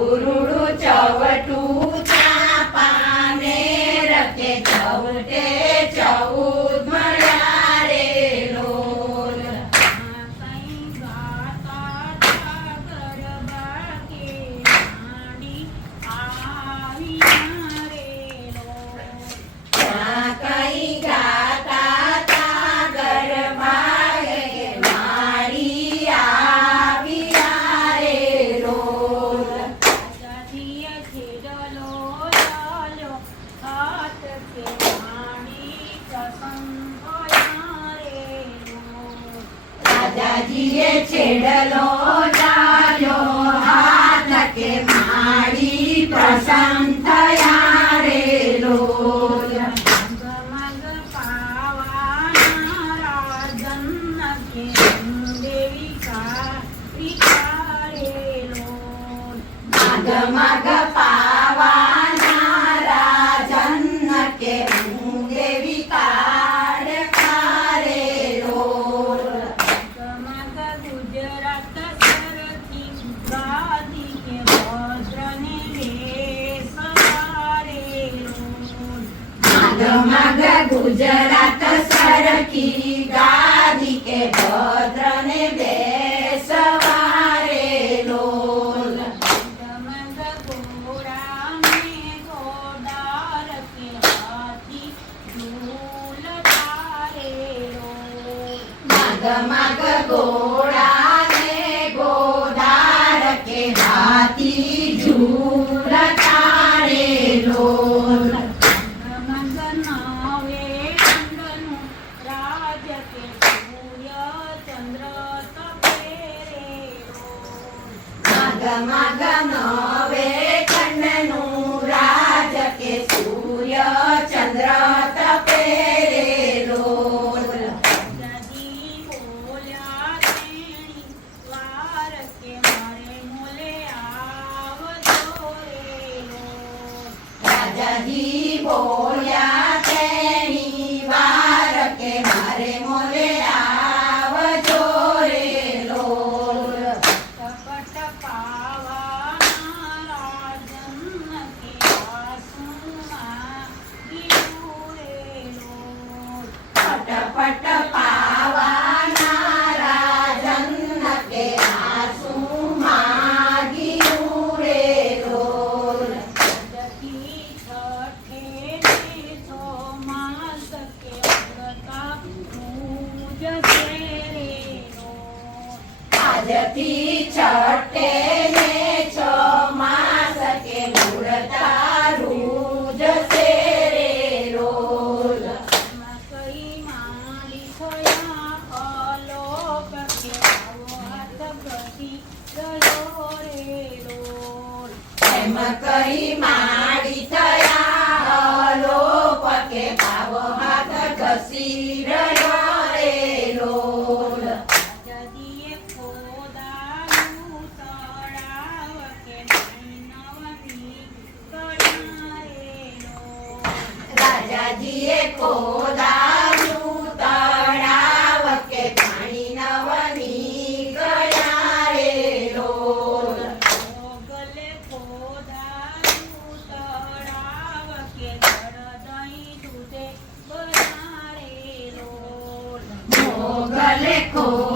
ఊరుడు చవటు દાદાજીએ છેડલો ડાલ્યો હાથ કે મારી પ્રસન્ન થયા રે લોય મંગ પાવાના રાજન કે દેવી કા વિચારે લો મગ મગ मग मग गुजरात सरकी गादी के भद्र ने बेसवारे लोल मग कोरा में घोड़ा रखे हाथी झूल तारे लोल मग मग घोड़ा Jahi Bo થી છઠે ને કે મૂળ તારું જશે રે રોલ કઈ માલી થયા હાથ ગયો રે રોલ નદીએ ખોદાયું તળાવ કે પાણી નવની ગણારે લોલ ગોગલે ખોદાયું તળાવ કે દહીં દૂધે બનારે લોલ ગોગલે ખોદ